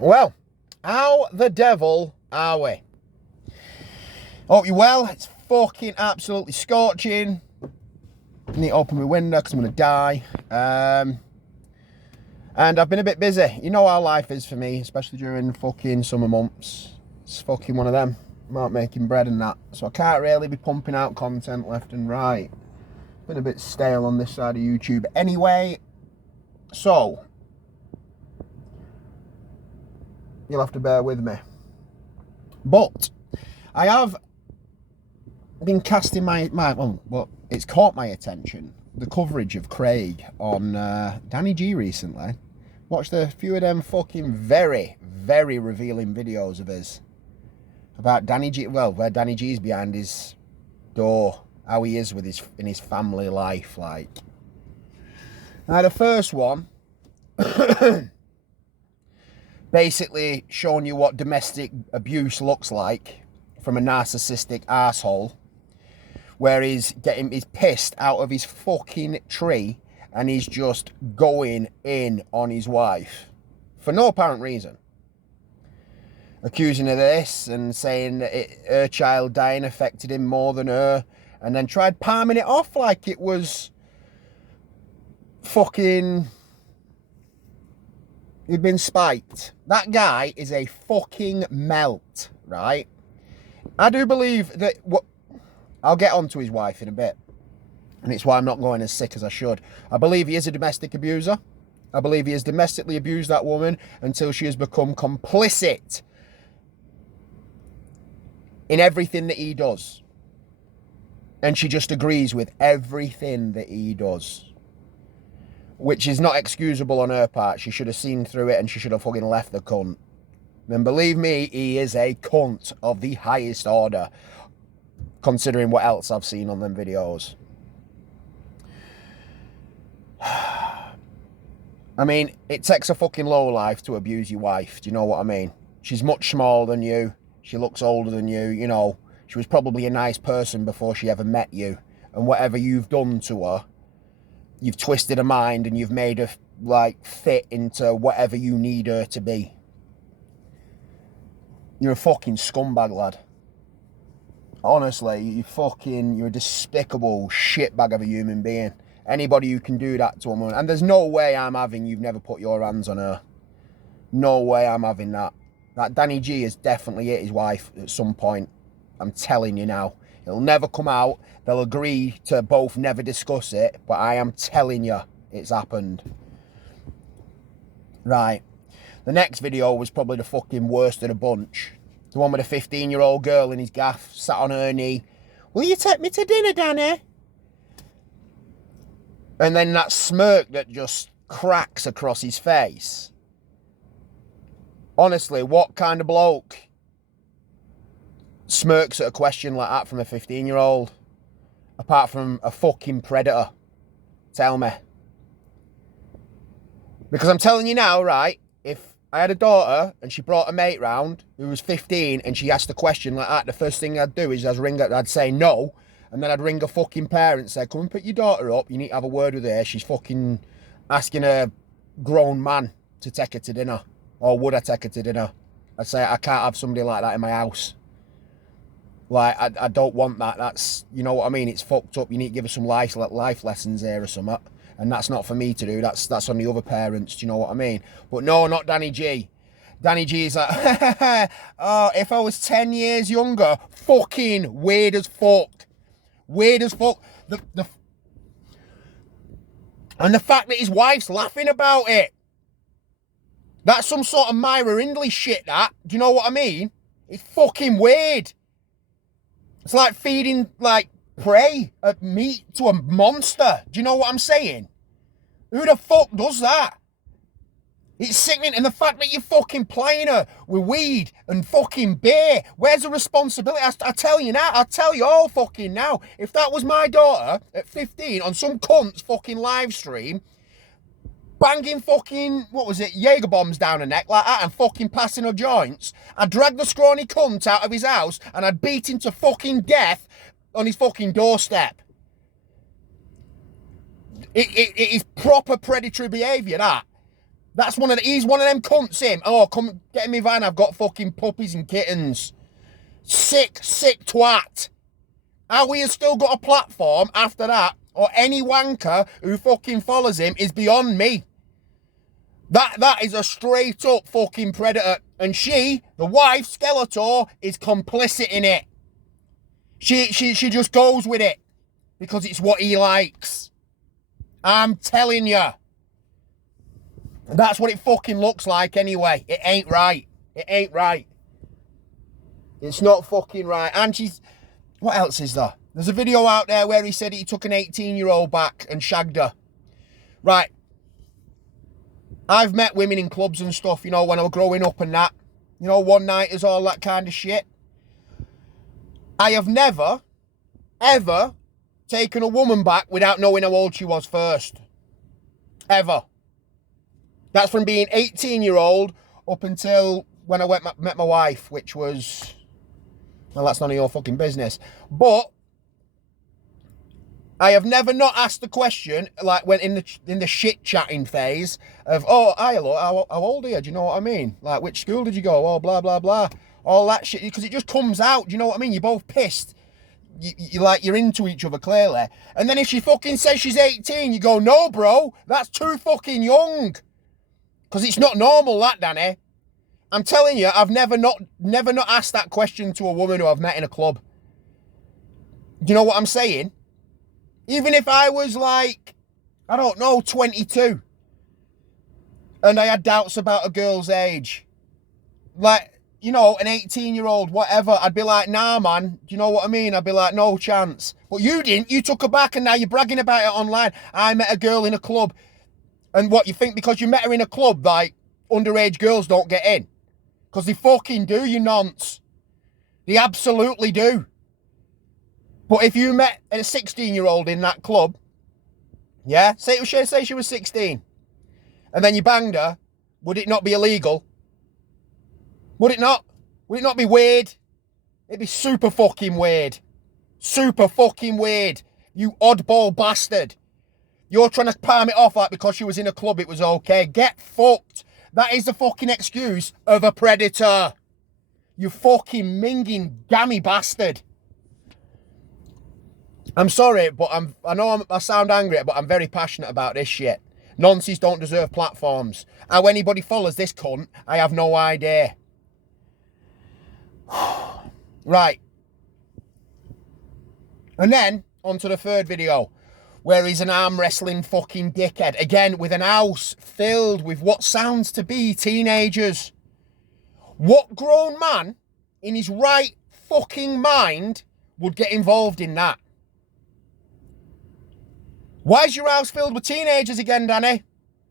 Well, how the devil are we? Hope you're well. It's fucking absolutely scorching. I need to open my window because I'm going to die. And I've been a bit busy. You know how life is for me, especially during fucking summer months. It's fucking one of them. I'm out making bread and that. So I can't really be pumping out content left and right. Been a bit stale on this side of YouTube anyway. So you'll have to bear with me. But I have been casting it's caught my attention, the coverage of Craig on Danny G recently. Watched a few of them fucking very, very revealing videos of his about Danny G, where Danny G's behind his door, how he is with his family life, like. Now the first one basically showing you what domestic abuse looks like from a narcissistic arsehole, where he's pissed out of his fucking tree and he's just going in on his wife for no apparent reason. Accusing her of this and saying that her child dying affected him more than her, and then tried palming it off like it was fucking... he'd been spiked. That guy is a fucking melt, right? I do believe that... I'll get on to his wife in a bit, and it's why I'm not going as sick as I should. I believe he is a domestic abuser. I believe he has domestically abused that woman until she has become complicit in everything that he does. And she just agrees with everything that he does, which is not excusable on her part. She should have seen through it and she should have fucking left the cunt. And believe me, he is a cunt of the highest order, considering what else I've seen on them videos. I mean, it takes a fucking lowlife to abuse your wife. Do you know what I mean? She's much smaller than you. She looks older than you. You know, she was probably a nice person before she ever met you. And whatever you've done to her, you've twisted her mind and you've made her, like, fit into whatever you need her to be. You're a fucking scumbag, lad. Honestly, you're a despicable shitbag of a human being. Anybody who can do that to a woman. And there's no way I'm having you've never put your hands on her. No way I'm having that. That Danny G has definitely hit his wife at some point. I'm telling you now. It'll never come out. They'll agree to both never discuss it. But I am telling you, it's happened. Right. The next video was probably the fucking worst of the bunch. The one with a 15-year-old girl in his gaff, sat on her knee. Will you take me to dinner, Danny? And then that smirk that just cracks across his face. Honestly, what kind of bloke smirks at a question like that from a 15-year-old? Apart from a fucking predator. Tell me. Because I'm telling you now, right, if I had a daughter and she brought a mate round who was 15 and she asked a question like that, the first thing I'd do is I'd say no, and then I'd ring a fucking parent and say, come and pick your daughter up, you need to have a word with her, she's fucking asking a grown man to take her to dinner. Or would I take her to dinner? I'd say, I can't have somebody like that in my house. Like, I don't want that. That's, you know what I mean? It's fucked up. You need to give her some life lessons there or something. And that's not for me to do. That's on the other parents. Do you know what I mean? But no, not Danny G. Danny G is like, oh, if I was 10 years younger, fucking weird as fuck. Weird as fuck. And the fact that his wife's laughing about it. That's some sort of Myra Hindley shit, that. Do you know what I mean? It's fucking weird. It's like feeding, like, prey, meat to a monster. Do you know what I'm saying? Who the fuck does that? It's sickening. And the fact that you're fucking playing her with weed and fucking beer. Where's the responsibility? I tell you now. I'll tell you all fucking now. If that was my daughter at 15 on some cunt's fucking live stream, banging fucking, what was it, Jaeger bombs down her neck like that and fucking passing her joints, I'd drag the scrawny cunt out of his house and I'd beat him to fucking death on his fucking doorstep. It is proper predatory behaviour, that. He's one of them cunts, him. Oh, come get in my van, I've got fucking puppies and kittens. Sick twat. How he has still got a platform after that, or any wanker who fucking follows him, is beyond me. That is a straight up fucking predator. And she, the wife, Skeletor, is complicit in it. She just goes with it because it's what he likes. I'm telling you. That's what it fucking looks like anyway. It ain't right. It ain't right. It's not fucking right. And she's... What else is there? There's a video out there where he said he took an 18-year-old back and shagged her. Right. I've met women in clubs and stuff, you know, when I was growing up and that. You know, one-nighters, all that kind of shit. I have never, ever taken a woman back without knowing how old she was first. Ever. That's from being 18-year-old up until when I met my wife, which was... Well, that's none of your fucking business. But I have never not asked the question, like when in the shit chatting phase of, oh, hi, hello, how old are you? Do you know what I mean? Like, which school did you go? Oh, blah, blah, blah. All that shit, because it just comes out. Do you know what I mean? You're both pissed. You're into each other, clearly. And then if she fucking says she's 18, you go, no, bro, that's too fucking young. Because it's not normal, that, Danny. I'm telling you, I've never not asked that question to a woman who I've met in a club. Do you know what I'm saying? Even if I was like, I don't know, 22, and I had doubts about a girl's age, like, you know, an 18-year-old, whatever, I'd be like, nah, man, do you know what I mean? I'd be like, no chance. But you didn't. You took her back, and now you're bragging about it online. I met a girl in a club. And what, you think because you met her in a club, like, underage girls don't get in? Because they fucking do, you nonce. They absolutely do. But if you met a 16-year-old in that club, yeah, say she was 16, and then you banged her, would it not be illegal? Would it not? Would it not be weird? It'd be super fucking weird. Super fucking weird. You oddball bastard. You're trying to palm it off like because she was in a club it was okay. Get fucked. That is the fucking excuse of a predator. You fucking minging gammy bastard. I'm sorry, but I sound angry, but I'm very passionate about this shit. Nonces don't deserve platforms. How anybody follows this cunt, I have no idea. Right. And then, on to the third video, where he's an arm wrestling fucking dickhead. Again, with an house filled with what sounds to be teenagers. What grown man in his right fucking mind would get involved in that? Why is your house filled with teenagers again, Danny?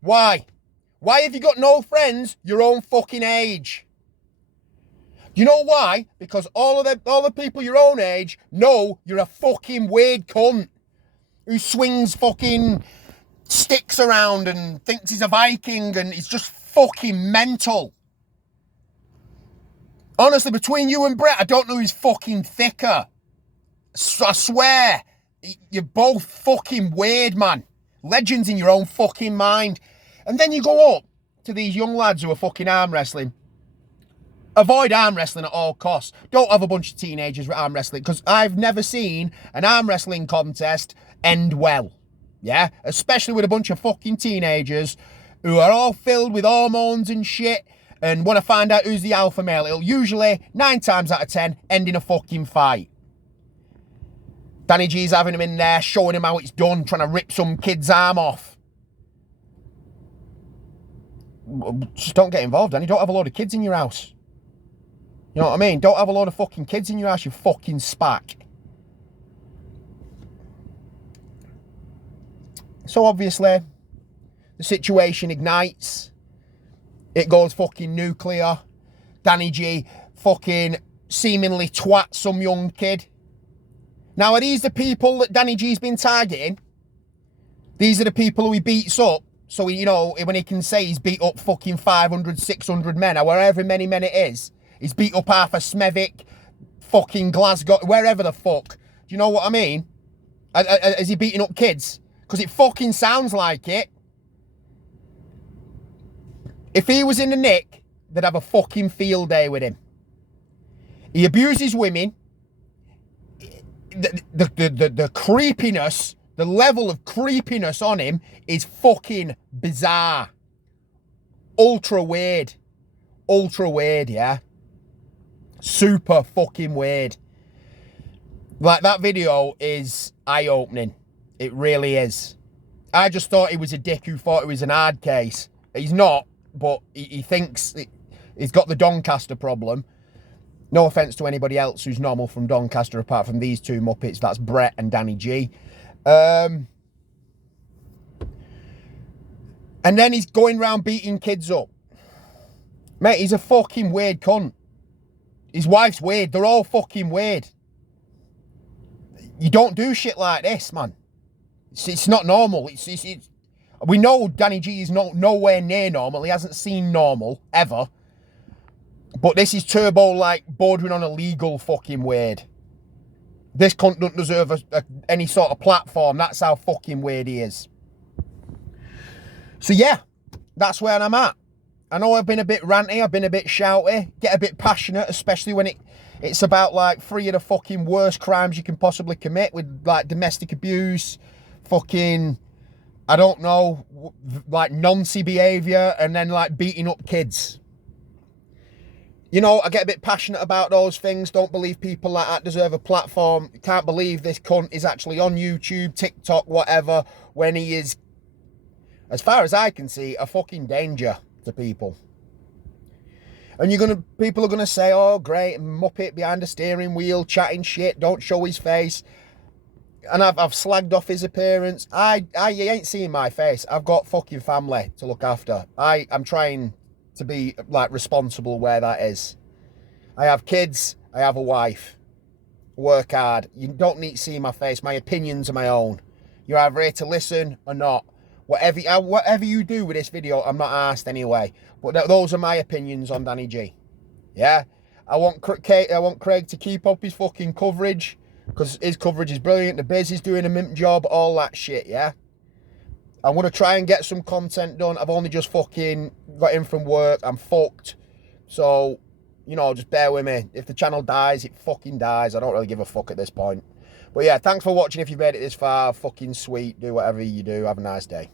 Why? Why have you got no friends your own fucking age? You know why? Because all the people your own age know you're a fucking weird cunt who swings fucking sticks around and thinks he's a Viking and he's just fucking mental. Honestly, between you and Brett, I don't know who's fucking thicker. I swear, you're both fucking weird, man. Legends in your own fucking mind. And then you go up to these young lads who are fucking arm wrestling. Avoid arm wrestling at all costs. Don't have a bunch of teenagers with arm wrestling, because I've never seen an arm wrestling contest end well. Yeah? Especially with a bunch of fucking teenagers who are all filled with hormones and shit and want to find out who's the alpha male. It'll usually, 9 times out of 10, end in a fucking fight. Danny G's having him in there, showing him how it's done, trying to rip some kid's arm off. Just don't get involved, Danny. Don't have a load of kids in your house. You know what I mean? Don't have a load of fucking kids in your house, you fucking spack. So obviously, the situation ignites. It goes fucking nuclear. Danny G fucking seemingly twats some young kid. Now, are these the people that Danny G's been targeting? These are the people who he beats up. So, you know, when he can say he's beat up fucking 500, 600 men, or wherever many men it is. He's beat up half a smethick, fucking Glasgow, wherever the fuck. Do you know what I mean? Is he beating up kids? Because it fucking sounds like it. If he was in the nick, they'd have a fucking field day with him. He abuses women. The creepiness, the level of creepiness on him is fucking bizarre. Ultra weird. Ultra weird, yeah? Super fucking weird. Like, that video is eye-opening. It really is. I just thought he was a dick who thought it was an hard case. He's not, but he thinks he's got the Doncaster problem. No offence to anybody else who's normal from Doncaster apart from these two Muppets. That's Brett and Danny G. And then he's going round beating kids up. Mate, he's a fucking weird cunt. His wife's weird. They're all fucking weird. You don't do shit like this, man. It's not normal. We know Danny G is nowhere near normal. He hasn't seen normal, ever. But this is turbo, like, bordering on illegal fucking weird. This cunt doesn't deserve any sort of platform. That's how fucking weird he is. So, yeah, that's where I'm at. I know I've been a bit ranty, I've been a bit shouty, get a bit passionate, especially when it's about, like, 3 of the fucking worst crimes you can possibly commit with, like, domestic abuse, fucking, I don't know, like, Nancy behaviour, and then, like, beating up kids. You know, I get a bit passionate about those things. Don't believe people like that deserve a platform. Can't believe this cunt is actually on YouTube, TikTok, whatever, when he is, as far as I can see, a fucking danger to people. And people are gonna say, oh great, Muppet behind the steering wheel, chatting shit, don't show his face. And I've slagged off his appearance. You ain't seeing my face. I've got fucking family to look after. I'm trying to be, like, responsible where that is. I have kids, I have a wife. Work hard. You don't need to see my face. My opinions are my own. You're either here to listen or not. Whatever you do with this video, I'm not asked anyway. But those are my opinions on Danny G. Yeah? I want Craig to keep up his fucking coverage, because his coverage is brilliant. The Biz is doing a mint job, all that shit, yeah? I'm going to try and get some content done. I've only just fucking got in from work. I'm fucked. So, you know, just bear with me. If the channel dies, it fucking dies. I don't really give a fuck at this point. But yeah, thanks for watching. If you made it this far, fucking sweet. Do whatever you do. Have a nice day.